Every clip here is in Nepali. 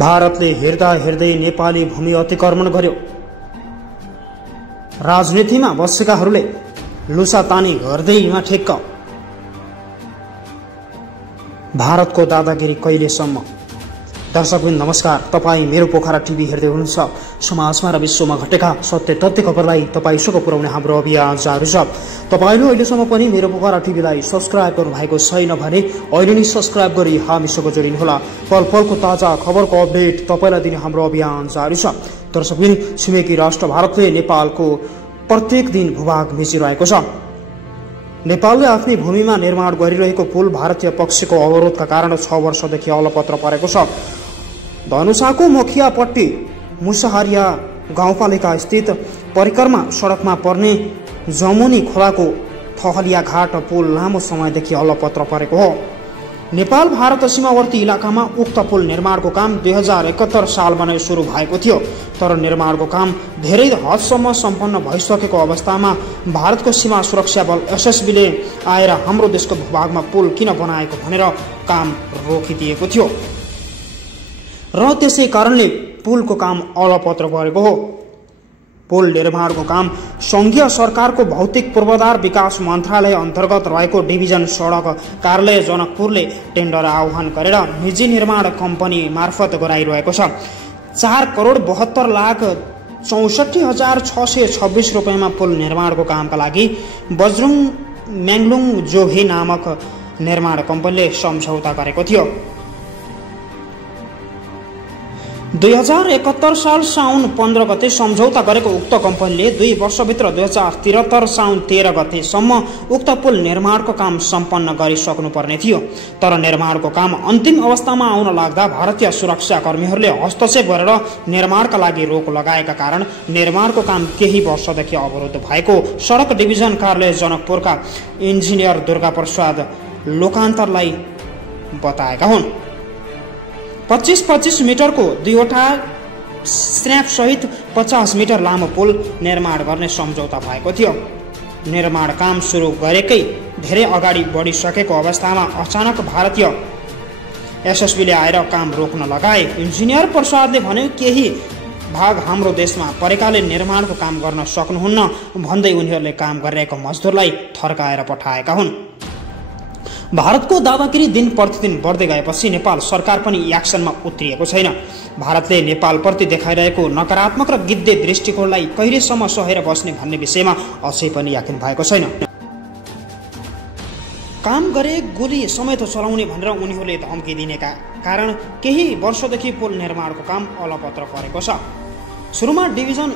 भारतले हेर्दा हेर्दै नेपाली भूमि अतिक्रमण गर्यो। राजनीतिमा बसेकाहरूले लुसातानी गर्दैमा ठेक्क। भारतको दादागिरी कहिलेसम्म? दर्शकवृन्द नमस्कार, तपाईँ मेरो पोखरा टिभी हेर्दै हुनुहुन्छ। समाजमा र विश्वमा घटेका सत्य तथ्य खबरलाई तपाईसँग पुर्याउने हाम्रो अभियान जारी छ। तपाईले अहिलेसम्म पनि मेरो पोखरा टिभीलाई सब्स्क्राइब गर्नुभएको छैन भने अहिले नै सब्स्क्राइब गरी हामीसँग जोडिनुहोला। पल पलको ताजा खबरको अपडेट तपाईलाई दिने हाम्रो अभियान जारी छ। दर्शकवृन्द, छिमेकी राष्ट्र भारतले नेपालको प्रत्येक दिन भूभाग मिचिरहेको छ। नेपालले आफ्नै भूमिमा निर्माण गरिरहेको पुल भारतीय पक्षको अवरोधका कारण 6 वर्षदेखि अलपत्र परेको छ। धनुषाको मुखियापट्टी मुसहरिया गाउँपालिका स्थित परिक्रमा सडकमा पर्ने जमुनी खोलाको थहलिया घाट पुल लामो समयदेखि अलपत्र परेको हो। नेपाल भारत सीमावर्ती इलाकामा उक्त पुल निर्माणको काम 2071 सालमा नै सुरु भएको थियो, तर निर्माणको काम धेरै हदसम्म सम्पन्न भइसकेको अवस्थामा भारतको सीमा सुरक्षा बल एसएसबीले आएर हाम्रो देशको भूभागमा पुल किन बनाएको भनेर काम रोकिदिएको थियो र त्यसै कारणले पुलको काम अलपत्र परेको हो। पुल निर्माणको काम संघीय सरकारको भौतिक पूर्वाधार विकास मन्त्रालय अन्तर्गत रहेको डिभिजन सडक कार्यालय जनकपुरले टेन्डर आह्वान गरेर निजी निर्माण कम्पनी मार्फत गराइरहेको छ। 4,72,64,626 रुपियाँमा पुल निर्माणको कामका लागि बजरङ म्याङ्लुङ जोहे नामक निर्माण कम्पनीले सम्झौता गरेको थियो। 2071 साल साउन 15 गते सम्झौता गरेको उक्त कम्पनीले 2 वर्षभित्र 2073 साउन 13 गतेसम्म उक्त पुल निर्माणको काम सम्पन्न गरिसक्नुपर्ने थियो, तर निर्माणको काम अन्तिम अवस्थामा आउन लाग्दा भारतीय सुरक्षाकर्मीहरूले हस्तक्षेप गरेर निर्माणका लागि रोक लगाएका कारण निर्माणको काम केही वर्षदेखि अवरुद्ध भएको सडक डिभिजन कार्यालय जनकपुरका इन्जिनियर दुर्गा प्रसाद लोकान्तरलाई बताएका हुन्। 25-25 मिटरको 2वटा स्न्याप सहित 50 मिटर लामो पुल निर्माण गर्ने सम्झौता भएको थियो। निर्माण काम सुरु गरेकै धेरै अगाडि बढिसकेको अवस्थामा अचानक भारतीय एसएसबीले आएर काम रोक्न लगाए। इन्जिनियर प्रसादले भने केही भाग हाम्रो देशमा परेकाले निर्माणको काम गर्न सक्नुहुन्न भन्दै उनीहरूले काम गरिरहेको मजदुरलाई थर्काएर पठाएका हुन्। भारतको दादागिरी दिन प्रतिदिन बढ्दै गएपछि नेपाल सरकार पनि एक्सनमा उत्रिएको छैन। भारतले नेपालप्रति देखाइरहेको नकारात्मक र गिद्धे दृष्टिकोणलाई कहिलेसम्म सहेर बस्ने भन्ने विषयमा अझै पनि यकिन भएको छैन। काम गरे गोली समेत चलाउने भनेर उनीहरूले धम्की दिनेका कारण केही वर्षदेखि पुल निर्माणको काम अलपत्र परेको छ। सुरुमा डिभिजन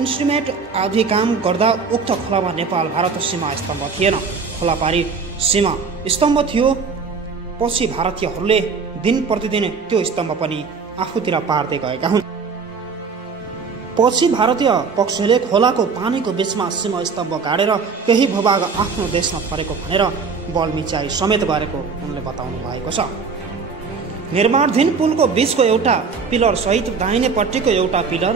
इन्स्ट्रुमेन्ट आदि काम गर्दा उक्त खोलामा नेपाल भारत सीमा स्तम्भ थिएन। खोला पारी सीमा स्तम्भ थियो, पछि भारतीयहरूले दिन प्रतिदिन त्यो स्तम्भ पनि आफूतिर पार्दै गएका हुन्। पछि भारतीय पक्षले खोलाको पानीको बीचमा सीमा स्तम्भ गाडेर केही भूभाग आफ्नो देशमा परेको भनेर बलमिचाइ समेत गरेको उनले बताउनु भएको छ। निर्माणाधीन पुलको बीचको एउटा पिलर सहित दाहिनेपट्टिको एउटा पिलर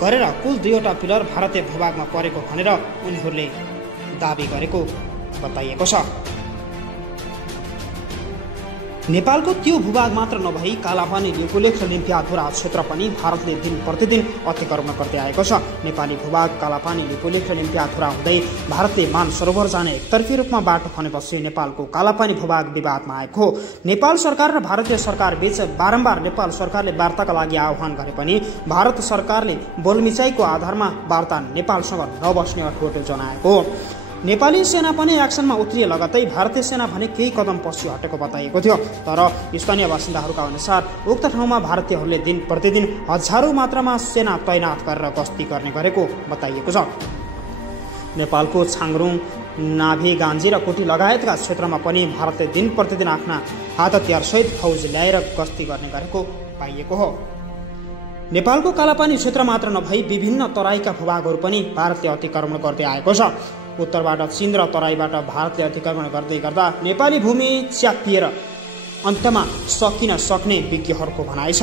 गरेर कुल 2वटा पिलर भारतीय भूभागमा परेको भनेर उनीहरूले दाबी गरेको बताइएको छ। नेपालको त्यो भूभाग मात्र नभई कालापानी लिपुलेख लिम्पियाधुरा क्षेत्र पनि भारतले दिन प्रतिदिन अतिक्रमण गर्दै आएको छ। नेपाली भूभाग कालापानी लिपुलेख लिम्पियाधुरा हुँदै भारतले मानसरोवर जाने एकतर्फी रूपमा बाटो खनेपछि नेपालको कालापानी भूभाग विवादमा आएको हो। नेपाल सरकार र भारतीय सरकार बीच बारम्बार नेपाल सरकारले वार्ताका लागि आह्वान गरे पनि भारत सरकारले बोलमिचाइको आधारमा वार्ता नेपालसँग नबस्ने अठोट जनाएको हो। नेपाली सेना पनि एक्सनमा उत्रिए लगतै भारतीय सेना भने केही कदम पछि हटेको बताइएको थियो, तर स्थानीय बासिन्दाहरूका अनुसार उक्त ठाउँमा भारतीयहरूले दिन प्रतिदिन हजारौं मात्रामा सेना तैनात गरेर गस्ती गर्ने गरेको बताइएको छ। नेपालको छाङरुङ, नाभी, गान्जी र कोटी लगायतका क्षेत्रमा पनि भारतले दिन प्रतिदिन आफ्ना हतियारसहित फौज ल्याएर गस्ती गर्ने गरेको पाइएको हो। नेपालको कालापानी क्षेत्र मात्र नभई विभिन्न तराईका भूभागहरू पनि भारतले अतिक्रमण गर्दै आएको छ। उत्तरबाट चीन र तराईबाट भारतले अतिक्रमण गर्दै गर्दा नेपाली भूमि च्यापिएर अन्त्यमा सकिन सक्ने विज्ञहरूको भनाइ छ।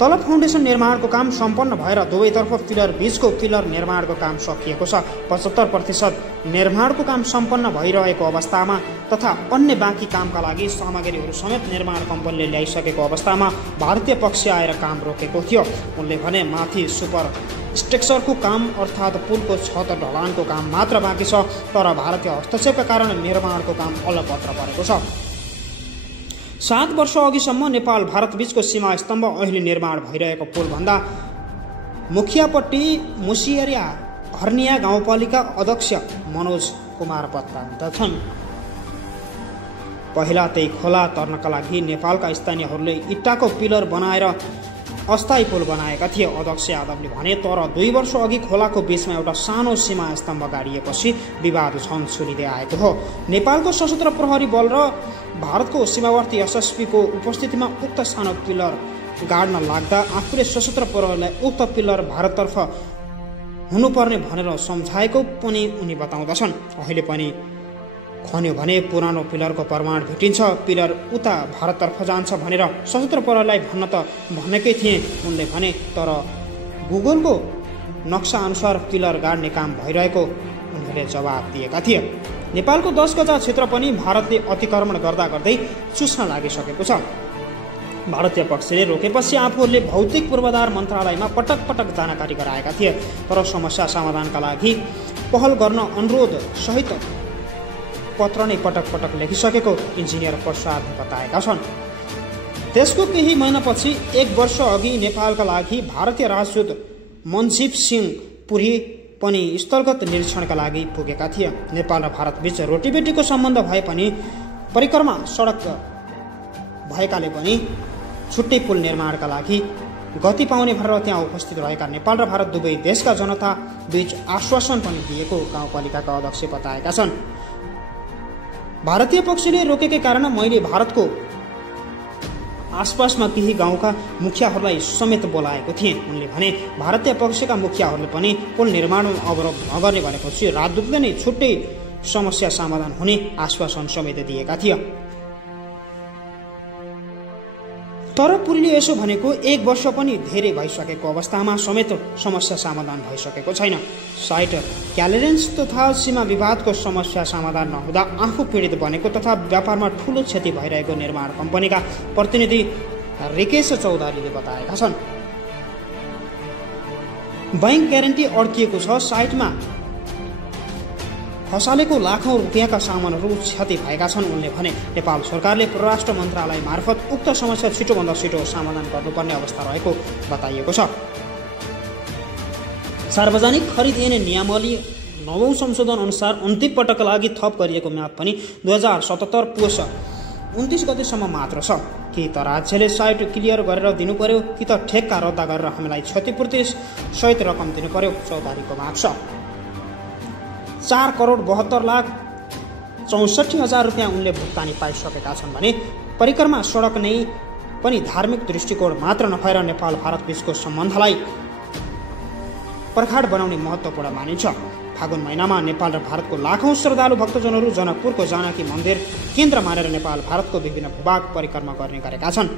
तल फाउन्डेसन निर्माणको काम सम्पन्न भएर दुवैतर्फ पिलर बीचको पिलर निर्माणको काम सकिएको छ। 75% निर्माणको काम सम्पन्न भइरहेको अवस्थामा तथा अन्य बाँकी कामका लागि सामग्रीहरू समेत निर्माण कम्पनीले ल्याइसकेको अवस्थामा भारतीय पक्ष आएर काम रोकेको थियो। उनले भने माथि सुपर स्ट्रक्चरको काम अर्थात् पुलको छत ढलानको काम मात्र बाँकी छ, तर भारतीय हस्तक्षेपका कारण निर्माणको काम अलपत्र परेको छ। 7 वर्ष अघिसम्म नेपाल भारत बीचको सीमा स्तम्भ अहिले निर्माण भइरहेको पुलभन्दा मुखियापट्टि मुसियरिया हर्निया गाउँपालिका अध्यक्ष मनोज कुमार बताउँदछन्। पहिला त्यही खोला तर्नका लागि नेपालका स्थानीयहरूले इट्टाको पिलर बनाएर अस्थायी पुल बनाएका थिए। अध्यक्ष यादवले भने तर 2 वर्ष अघि खोलाको बीचमा एउटा सानो सीमा स्तम्भ गाडिएपछि विवाद झन सुलिँदै आएको हो। नेपालको सशस्त्र प्रहरी बल र भारतको सीमावर्ती एसएसपीको उपस्थितिमा उक्त सानो पिलर गाड्न लाग्दा आफूले सशस्त्र प्रहरीलाई उक्त पिलर भारततर्फ हुनुपर्ने भनेर सम्झाएको पनि उनी बताउँदछन्। अहिले पनि खन्यो भने पुरानो पिलरको प्रमाण भेटिन्छ, पिलर उता भारततर्फ जान्छ भनेर सशस्त्र प्रहरीलाई भन्न त भनेकै थिए उनले भने, तर गुगलको नक्सा अनुसार पिलर गाड्ने काम भइरहेको उनीहरूले जवाब दिएका थिए। नेपालको 10 गजा क्षेत्र पनि भारतले अतिक्रमण गर्दा गर्दै चुस्न लागिसकेको छ। भारतीय पक्षले रोकेपछि आफूहरूले भौतिक पूर्वाधार मन्त्रालयमा पटक पटक जानकारी गराएका थिए, तर समस्या समाधानका लागि पहल गर्न अनुरोध सहित पत्र नै पटक पटक लेखिसकेको इन्जिनियर प्रसादले बताएका छन्। त्यसको केही महिनापछि 1 वर्ष अघि नेपालका लागि भारतीय राजदूत मनजीव सिंह पुरी पनि स्थलगत निरीक्षणका लागि पुगेका थिए। नेपाल र भारत बीच रोटीबेटीको सम्बन्ध भए पनि परिक्रमा सडक भएकाले पनि छुट्टै पुल निर्माणका लागि गति पाउने भनेर त्यहाँ उपस्थित रहेका नेपाल र भारत दुवै देशका जनता बीच आश्वासन पनि दिएको गाउँपालिकाका अध्यक्ष बताएका छन्। भारतीय पक्षले रोकेकै कारण मैले भारतको आसपासमा केही गाउँका मुखियाहरूलाई समेत बोलाएको थिएँ। उनले भने भारतीय पक्षका मुखियाहरूले पनि पुल निर्माणमा अवरोध नगर्ने भनेपछि राजदूतले नै छुट्टै समस्या समाधान हुने आश्वासन समेत दिएका थिए। तर पुरीले यसो भनेको 1 वर्ष पनि धेरै भइसकेको अवस्थामा समेत समस्या समाधान भइसकेको छैन। साइट क्यालेरेन्स तथा सीमा विवादको समस्या समाधान नहुँदा आफू पीडित बनेको तथा व्यापारमा ठूलो क्षति भइरहेको निर्माण कम्पनीका प्रतिनिधि रिकेश चौधरीले बताएका छन्। बैंक ग्यारेन्टी अड्किएको छ, साइटमा खसालेको लाखौं रुपियाँका सामानहरू क्षति भएका छन्। उनले भने नेपाल सरकारले परराष्ट्र मन्त्रालय मार्फत उक्त समस्या छिटोभन्दा छिटो समाधान गर्नुपर्ने अवस्था रहेको बताइएको छ। सार्वजनिक खरिद ऐन नियमावली 9औं संशोधन अनुसार अन्तिम पटकका लागि थप गरिएको म्याद पनि 2077 पुष 29 गतेसम्म मात्र छ। कि त राज्यले साइट क्लियर गरेर दिनु पर्यो कि त ठेक्का रद्द गरेर हामीलाई क्षतिपूर्ति सहित रकम दिनु पर्यो, चौधरीको माग छ। 4,72,64,00,000 रुपियाँ उनले भुक्तानी पाइसकेका छन् भने परिक्रमा सडक नै पनि धार्मिक दृष्टिकोण मात्र नभएर नेपाल भारत बीचको सम्बन्धलाई प्रगाढ बनाउने महत्त्वपूर्ण मानिन्छ। फागुन महिनामा नेपाल र भारतको लाखौं श्रद्धालु भक्तजनहरू जनकपुरको जानकी मन्दिर केन्द्र मानेर नेपाल भारतको विभिन्न भूभाग परिक्रमा गर्ने गरेका छन्।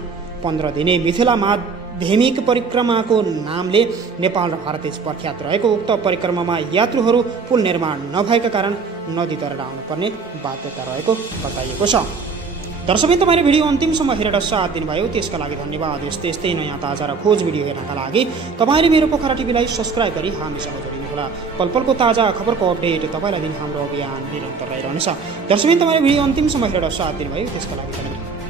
15 दिने मिथिला माध्यमिक परिक्रमाको नामले नेपाल र भारतबीच प्रख्यात रहेको उक्त परिक्रमामा यात्रुहरू पुल निर्माण नभएका कारण नदी तरेर आउनुपर्ने बाध्यता रहेको बताइएको छ। दर्शकबिन, तपाईले भिडियो अन्तिमसम्म हेरेर साथ दिनुभयो, त्यसका लागि धन्यवाद। यस्तै नयाँ ताजा र खोज भिडियो हेर्नका लागि तपाईले मेरो पोखरा टिभीलाई सब्स्क्राइब गरी हामीसँग जोडिनुहोला। पलपलको ताजा खबरको अपडेट तपाईलाई दिन हाम्रो अभियान निरन्तर रहिरहनेछ। दर्शकबिन, तपाईले भिडियो अन्तिमसम्म हेरेर साथ दिनुभयो, त्यसका लागि धन्यवाद।